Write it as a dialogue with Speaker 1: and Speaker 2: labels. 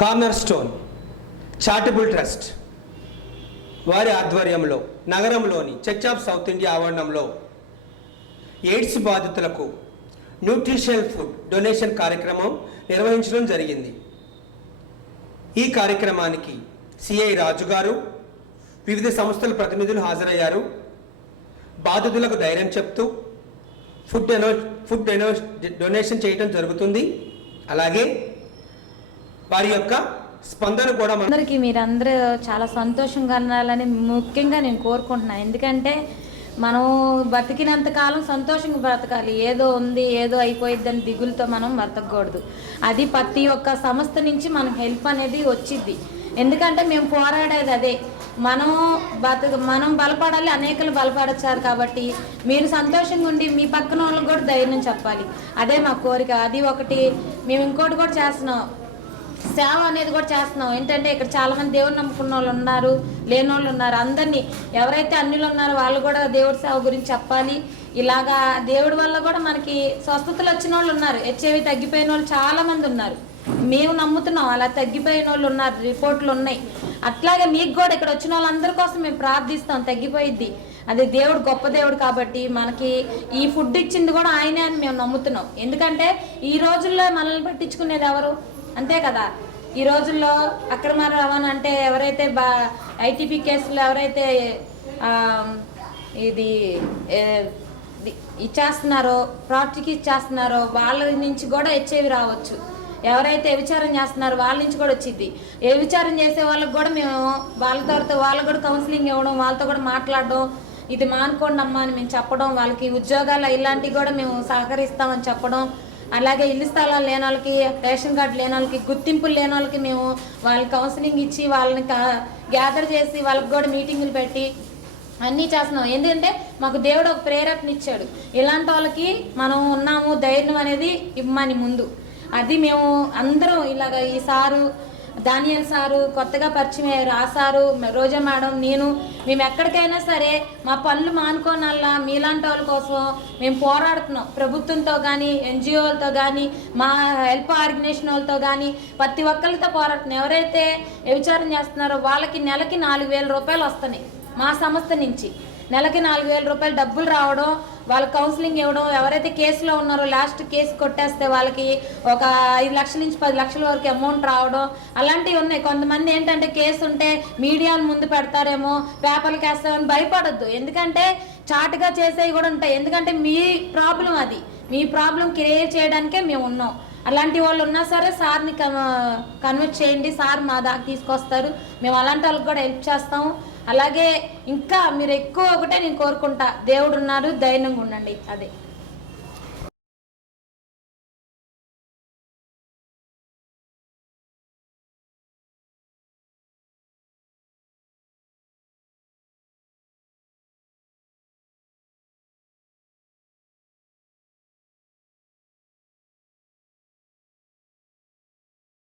Speaker 1: Corner stone charitable trust వారి ఆధ్వర్యంలో నగరంలోని చర్చ్ ఆఫ్ సౌత్ ఇండియా ఆవరణంలో ఎయిడ్స్ బాధితులకు న్యూట్రిషనల్ ఫుడ్ డొనేషన్ కార్యక్రమం నిర్వహించడం జరిగింది. ఈ కార్యక్రమానికి సిఐ రాజు గారు వివిధ సంస్థల ప్రతినిధులు హాజరయ్యారు. బాధితులకు ధైర్యం చెప్తూ ఫుడ్ డొనో ఫుడ్ డొనో డొనేషన్ చేయడం జరుగుతుంది. అలాగే వారి యొక్క స్పందన కూడా
Speaker 2: అందరికీ మీరందరూ చాలా సంతోషంగా ఉండాలని ముఖ్యంగా నేను కోరుకుంటున్నాను ఎందుకంటే మనం బతికినంత కాలం సంతోషంగా బ్రతకాలి. ఏదో ఉంది ఏదో అయిపోయిద్దని దిగులతో మనం బ్రతకూడదు అది ప్రతి ఒక్క సంస్థ నుంచి మనకు హెల్ప్ అనేది వచ్చింది ఎందుకంటే మేము పోరాడేది అదే. మనం బతక మనం బలపడాలి అనేకలు బలపడచ్చారు కాబట్టి మీరు సంతోషంగా ఉండి మీ పక్కన వాళ్ళకి కూడా ధైర్యం చెప్పాలి. అదే మా కోరిక. అది ఒకటి. మేము ఇంకోటి కూడా చేస్తున్నాం. సేవ అనేది కూడా చేస్తున్నాం. ఏంటంటే ఇక్కడ చాలా మంది నమ్ముకున్న వాళ్ళు ఉన్నారు లేని వాళ్ళు ఉన్నారు. అందరినీ ఎవరైతే అన్యులు ఉన్నారో వాళ్ళు కూడా దేవుడి సేవ గురించి చెప్పాలి. ఇలాగా దేవుడి వల్ల కూడా మనకి స్వస్థతలు వచ్చిన వాళ్ళు ఉన్నారు. హెచ్ఐవి తగ్గిపోయిన వాళ్ళు చాలా మంది ఉన్నారు. మేము నమ్ముతున్నాం. అలా తగ్గిపోయిన వాళ్ళు ఉన్నారు. రిపోర్ట్లు ఉన్నాయి. అట్లాగే మీకు కూడా ఇక్కడ వచ్చిన వాళ్ళందరి కోసం మేము ప్రార్థిస్తాం. తగ్గిపోయిద్ది. అది దేవుడు గొప్ప దేవుడు కాబట్టి మనకి ఈ ఫుడ్ ఇచ్చింది కూడా ఆయనే అని మేము నమ్ముతున్నాం. ఎందుకంటే ఈ రోజుల్లో మనల్ని పట్టించుకునేది ఎవరు? అంతే కదా. ఈ రోజుల్లో అక్రమ రవాణా అంటే ఎవరైతే బా ఐటీపీ కేసులు ఎవరైతే ఇది ఇచ్చేస్తున్నారో ప్రాటికి ఇచ్చేస్తున్నారో వాళ్ళ నుంచి కూడా హెచ్ఐవి రావచ్చు. ఎవరైతే విచారం చేస్తున్నారో వాళ్ళ నుంచి కూడా వచ్చింది ఏ విచారం చేసే వాళ్ళకి కూడా మేము వాళ్ళతో వాళ్ళకి కూడా కౌన్సిలింగ్ ఇవ్వడం వాళ్ళతో కూడా మాట్లాడడం ఇది మానుకోండి అమ్మా అని మేము చెప్పడం వాళ్ళకి ఉద్యోగాలు ఇలాంటివి కూడా మేము సహకరిస్తామని చెప్పడం అలాగే ఇల్లు స్థలాలు లేని వాళ్ళకి రేషన్ కార్డు లేని వాళ్ళకి గుర్తింపులు లేని వాళ్ళకి మేము వాళ్ళకి కౌన్సిలింగ్ ఇచ్చి వాళ్ళని గ్యాదర్ చేసి వాళ్ళకి కూడా మీటింగులు పెట్టి అన్నీ చేస్తున్నాం. ఎందుకంటే మాకు దేవుడు ఒక ప్రేరేపణ ఇచ్చాడు. ఇలాంటి వాళ్ళకి మనం ఉన్నాము ధైర్యం అనేది ఇవ్వమని ముందు. అది మేము అందరం ఇలాగ ఈ సారు దానియల్ సారు కొత్తగా పరిచయం అయ్యారు. ఆ సారు రోజా మేడం నేను మేము ఎక్కడికైనా సరే మా పనులు మానుకోనల్లా మీలాంటి వాళ్ళ కోసం మేము పోరాడుతున్నాం. ప్రభుత్వంతో కానీ ఎన్జిఓలతో కానీ మా హెల్ప్ ఆర్గనైజేషన్ వాళ్ళతో కానీ ప్రతి ఒక్కరితో పోరాడుతున్నాం. ఎవరైతే వ్యభిచారం చేస్తున్నారో వాళ్ళకి నెలకి నాలుగు వేల రూపాయలు వస్తున్నాయి మా సంస్థ నుంచి. నెలకి నాలుగు వేల రూపాయలు డబ్బులు రావడం వాళ్ళ కౌన్సిలింగ్ ఇవ్వడం ఎవరైతే కేసులో ఉన్నారో లాస్ట్ కేసు కొట్టేస్తే వాళ్ళకి ఒక ఐదు లక్షల నుంచి పది లక్షల వరకు అమౌంట్ రావడం అలాంటివి ఉన్నాయి. కొంతమంది ఏంటంటే కేసు ఉంటే మీడియాను ముందు పెడతారేమో పేపర్లకు వేస్తామని భయపడద్దు. ఎందుకంటే చాటుగా చేసేవి కూడా ఉంటాయి. ఎందుకంటే మీ ప్రాబ్లం అది. మీ ప్రాబ్లం క్రియేట్ చేయడానికే మేము ఉన్నాం. అలాంటి వాళ్ళు ఉన్నా సరే సార్ని కన్వర్ట్ చేయండి. సార్ మా దాకా తీసుకొస్తారు. మేము అలాంటి వాళ్ళకి కూడా హెల్ప్ చేస్తాము అలాగే ఇంకా మీరు ఎక్కువ ఒకటే నేను కోరుకుంటా. దేవుడు ఉన్నారు ధైర్యంగా ఉండండి. అదే.